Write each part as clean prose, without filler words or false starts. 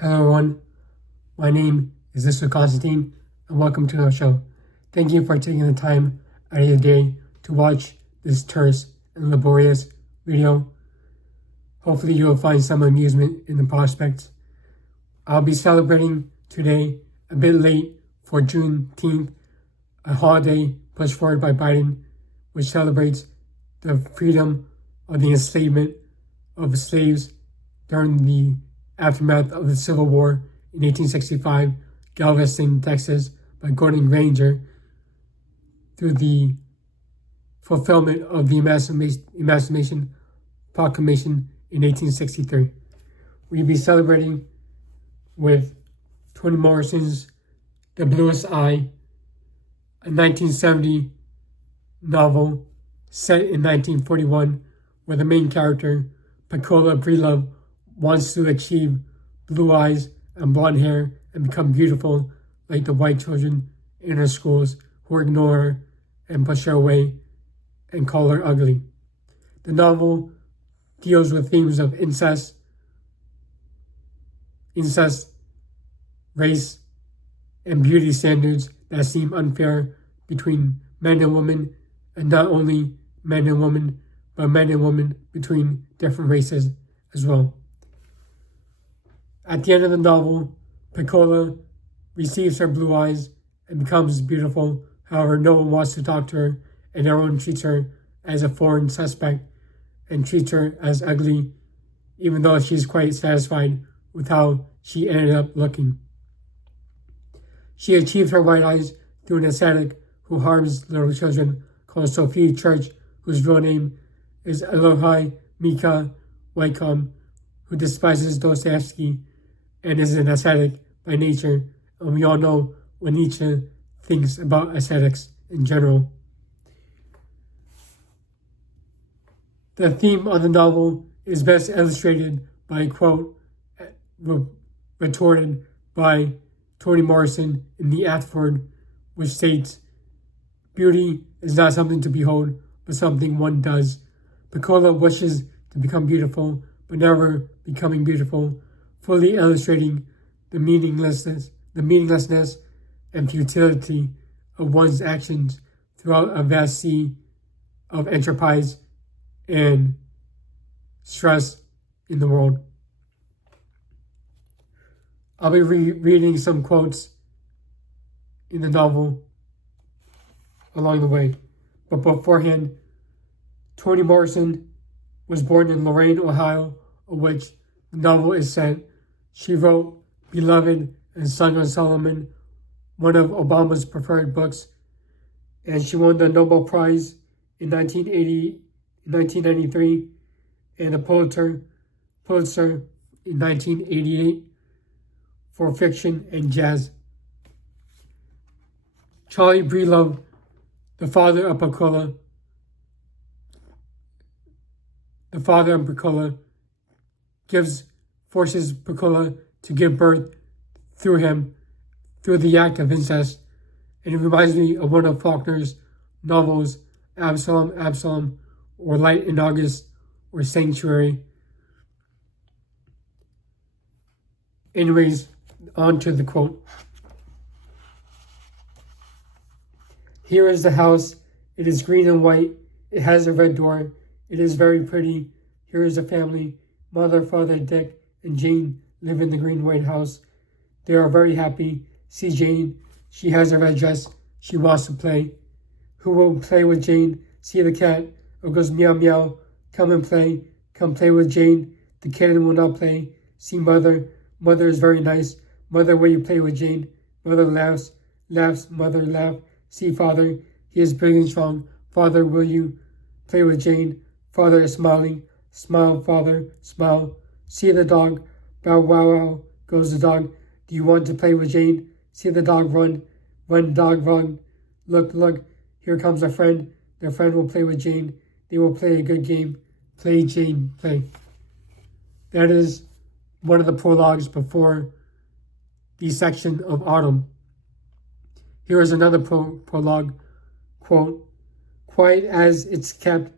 Hello everyone, my name is Mr. Constantine and welcome to our show. Thank you for taking the time out of your day to watch this terse and laborious video. Hopefully you will find some amusement in the prospects. I'll be celebrating today a bit late for Juneteenth, a holiday pushed forward by Biden, which celebrates the freedom of the enslavement of slaves during the aftermath of the Civil War in 1865, Galveston, Texas, by Gordon Granger, through the fulfillment of the Emancipation Proclamation in 1863. We'll be celebrating with Toni Morrison's The Bluest Eye, a 1970 novel set in 1941, where the main character, Pecola Breedlove, wants to achieve blue eyes and blonde hair and become beautiful like the white children in her schools who ignore her and push her away and call her ugly. The novel deals with themes of incest, race, and beauty standards that seem unfair between men and women, and not only men and women, but men and women between different races as well. At the end of the novel, Pecola receives her blue eyes and becomes beautiful. However, no one wants to talk to her, and everyone treats her as a foreign suspect and treats her as ugly, even though she's quite satisfied with how she ended up looking. She achieved her white eyes through an ascetic who harms little children called Sophie Church, whose real name is Elohai Mika Wycombe, who despises Dostoevsky and is an ascetic by nature, and we all know what Nietzsche thinks about ascetics in general. The theme of the novel is best illustrated by a quote retorted by Toni Morrison in the afterword, which states, "Beauty is not something to behold, but something one does." Pecola wishes to become beautiful, but never becoming beautiful, fully illustrating the meaninglessness and futility of one's actions throughout a vast sea of enterprise and stress in the world. I'll be reading some quotes in the novel along the way. But beforehand, Toni Morrison was born in Loraine, Ohio, of which the novel is set. She wrote Beloved and Song of Solomon, one of Obama's preferred books, and she won the Nobel Prize in 1993 and the Pulitzer in 1988 for fiction and jazz. Charlie Breedlove, the father of Pecola, forces Pecola to give birth through him, through the act of incest. And it reminds me of one of Faulkner's novels, Absalom, or Light in August, or Sanctuary. Anyways, on to the quote. "Here is the house. It is green and white. It has a red door. It is very pretty. Here is a family. Mother, father, Dick, and Jane live in the green white house. They are very happy. See Jane. She has a red dress. She wants to play. Who will play with Jane? See the cat. It goes meow meow. Come and play. Come play with Jane. The kitten will not play. See mother. Mother is very nice. Mother, will you play with Jane? Mother laughs. Mother laugh. See father. He is big and strong. Father, will you play with Jane? Father is smiling. Smile, father, smile. See the dog. Bow wow wow goes the dog. Do you want to play with Jane? See the dog run. Run, dog, run. Look. Here comes a friend. Their friend will play with Jane. They will play a good game. Play, Jane, play." That is one of the prologues before the section of Autumn. Here is another prologue. Quote, "Quiet as it's kept,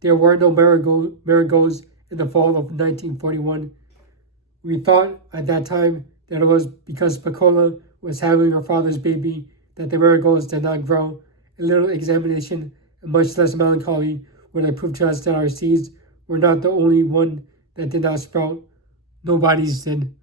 there were no marigolds in the fall of 1941. We thought at that time that it was because Pecola was having her father's baby that the marigolds did not grow. A little examination and much less melancholy would have proved to us that our seeds were not the only one that did not sprout. Nobody's did.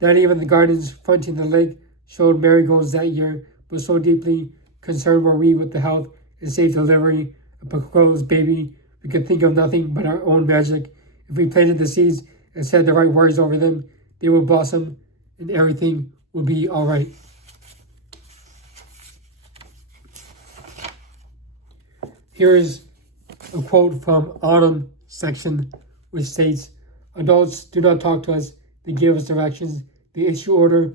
Not even the gardens fronting the lake showed marigolds that year, but so deeply concerned were we with the health and safe delivery of Pecola's baby, we could think of nothing but our own magic. If we planted the seeds and said the right words over them, they would blossom and everything would be all right. Here is a quote from Autumn section, which states, "Adults do not talk to us. They give us directions. They issue orders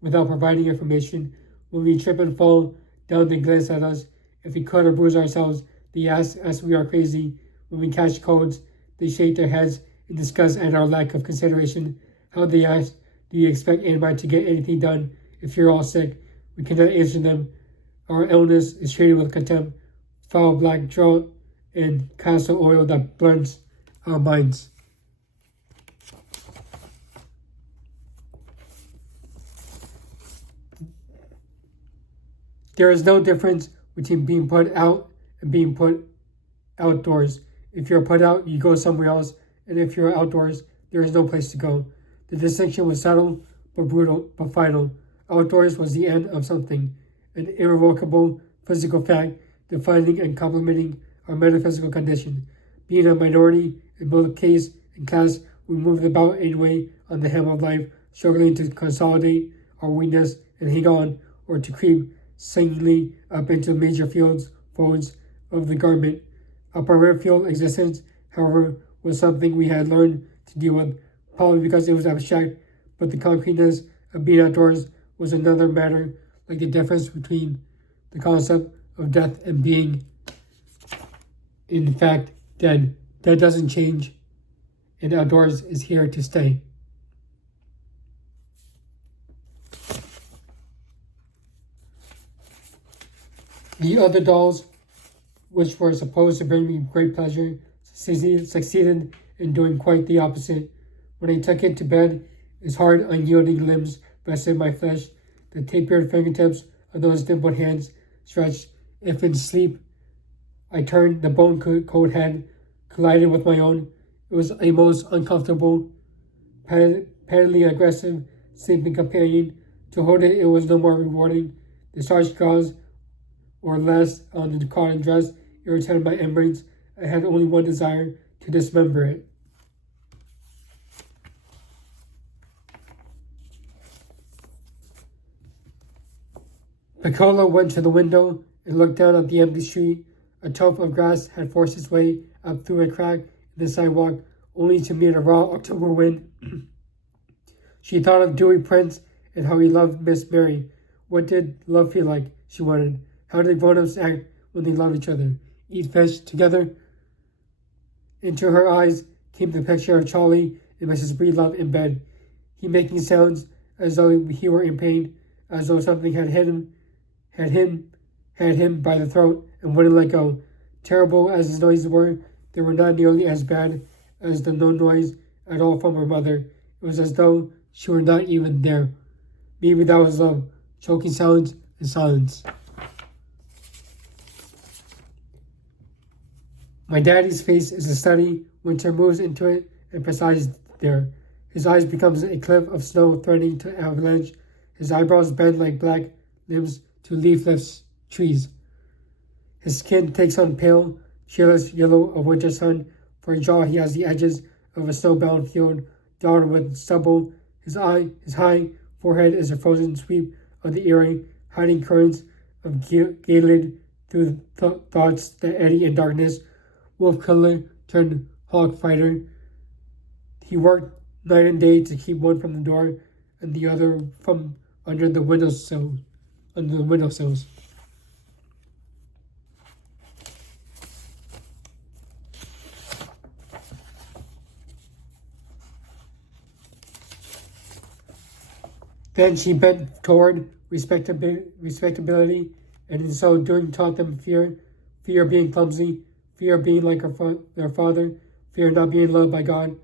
without providing information. When we trip and fall down, they glance at us. If we cut or bruise ourselves, they ask us we are crazy. When we catch colds, they shake their heads in disgust at our lack of consideration. How they ask, do you expect anybody to get anything done if you're all sick? We cannot answer them. Our illness is treated with contempt, foul black drought, and castor oil that blunts our minds." There is no difference between being put out and being put outdoors. If you're put out, you go somewhere else, and if you're outdoors, there is no place to go. The distinction was subtle but brutal but final. Outdoors was the end of something, an irrevocable physical fact defining and complementing our metaphysical condition. Being a minority in both case and class, we moved about anyway on the hem of life, struggling to consolidate our weakness and hang on, or to creep singly up into major folds of the garment. Our peripheral existence, however, was something we had learned to deal with, probably because it was abstract, but the concreteness of being outdoors was another matter, like the difference between the concept of death and being, in fact, dead. That doesn't change, and outdoors is here to stay. The other dolls, which were supposed to bring me great pleasure, succeeded in doing quite the opposite. When I took it to bed, its hard, unyielding limbs rested my flesh. The tapered fingertips of those dimpled hands stretched. If in sleep I turned the bone-cold head, collided with my own, it was a most uncomfortable, pettily aggressive sleeping companion. To hold it was no more rewarding. The starched gauze or less on the cotton dress irritated my membranes. I had only one desire, to dismember it. Pecola went to the window and looked down at the empty street. A tuft of grass had forced its way up through a crack in the sidewalk, only to meet a raw October wind. She thought of Dewey Prince and how he loved Miss Mary. What did love feel like, she wondered. How did grown-ups act when they loved each other? Eat fish together? Into her eyes came the picture of Charlie and Mrs. Breedlove in bed. He making sounds as though he were in pain, as though something had him by the throat and wouldn't let go. Terrible as his noises were, they were not nearly as bad as the no noise at all from her mother. It was as though she were not even there. Maybe that was love, choking sounds and silence. My daddy's face is a study. Winter moves into it and presides there. His eyes becomes a cliff of snow threatening to avalanche. His eyebrows bend like black limbs to leafless trees. His skin takes on pale, cheerless yellow of winter sun. For a jaw he has the edges of a snowbound field, dotted with stubble. His high forehead is a frozen sweep of the eerie, hiding currents of gilded through thoughts that eddy in darkness. Wolf killer turned hawk fighter. He worked night and day to keep one from the door and the other from under the windowsills. Then she bent toward respectability, and in so doing taught them fear of being clumsy, fear of being like their father, fear of not being loved by God,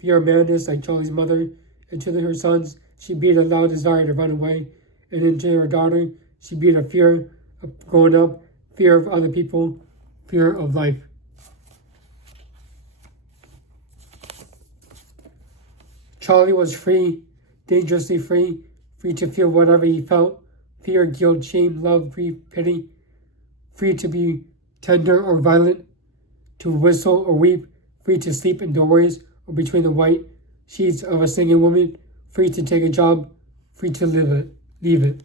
fear of madness like Charlie's mother, and to her sons she beat a loud desire to run away, and into her daughter she beat a fear of growing up, fear of other people, fear of life. Charlie was free, dangerously free, free to feel whatever he felt, fear, guilt, shame, love, grief, pity, free to be tender or violent, to whistle or weep, free to sleep in doorways or between the white sheets of a singing woman, free to take a job, free to leave it.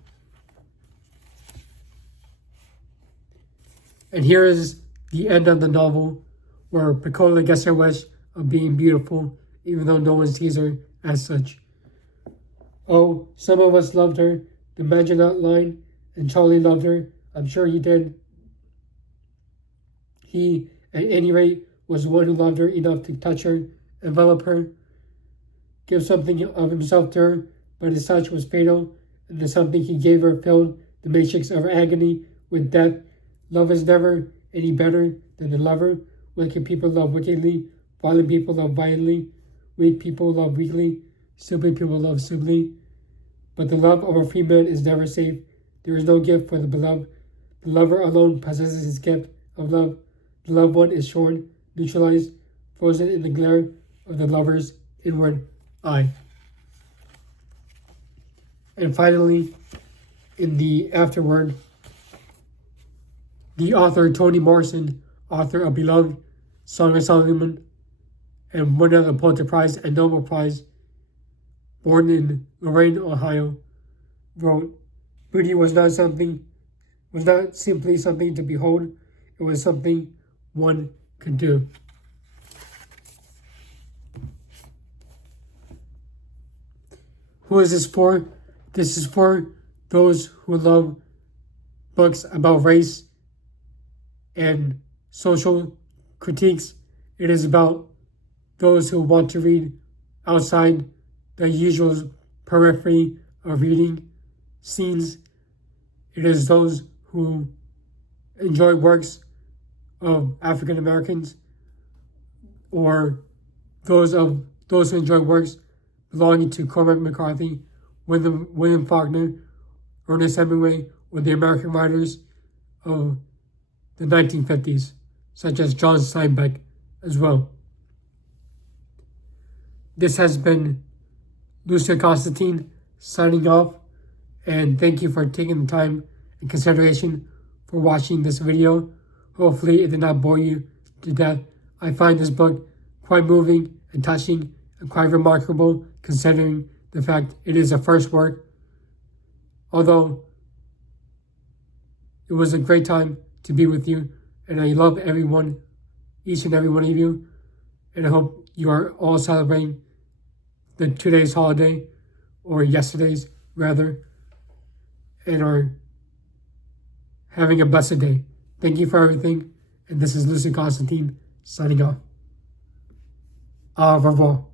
And here is the end of the novel, where Pecola gets her wish of being beautiful, even though no one sees her as such. Oh, some of us loved her, the Maginot Line, and Charlie loved her. I'm sure he did. He, at any rate, was the one who loved her enough to touch her, envelop her, give something of himself to her, but his touch was fatal, and the something he gave her filled the matrix of her agony with death. Love is never any better than the lover. Wicked people love wickedly, violent people love violently, weak people love weakly, stupid people love stupidly. But the love of a free man is never safe. There is no gift for the beloved. The lover alone possesses his gift of love. The loved one is shorn, neutralized, frozen in the glare of the lover's inward eye. And finally, in the afterword, the author Toni Morrison, author of Beloved, Song of Solomon, and winner of the Pulitzer Prize and Nobel Prize, born in Loraine, Ohio, wrote, "Beauty was not simply something to behold, it was something one could do." Who is this for? This is for those who love books about race and social critiques. It is about those who want to read outside the usual periphery of reading scenes. It is those who enjoy works of African Americans, or those who enjoy works belonging to Cormac McCarthy, William Faulkner, Ernest Hemingway, or the American writers of the 1950s, such as John Steinbeck as well. This has been Lucia Constantine signing off, and thank you for taking the time and consideration for watching this video. Hopefully it did not bore you to death. I find this book quite moving and touching and quite remarkable, considering the fact it is a first work. Although it was a great time to be with you, and I love everyone, each and every one of you, and I hope you are all celebrating the today's holiday, or yesterday's rather, and are having a blessed day. Thank you for everything, and this is Lucia Constantine signing off. Au revoir.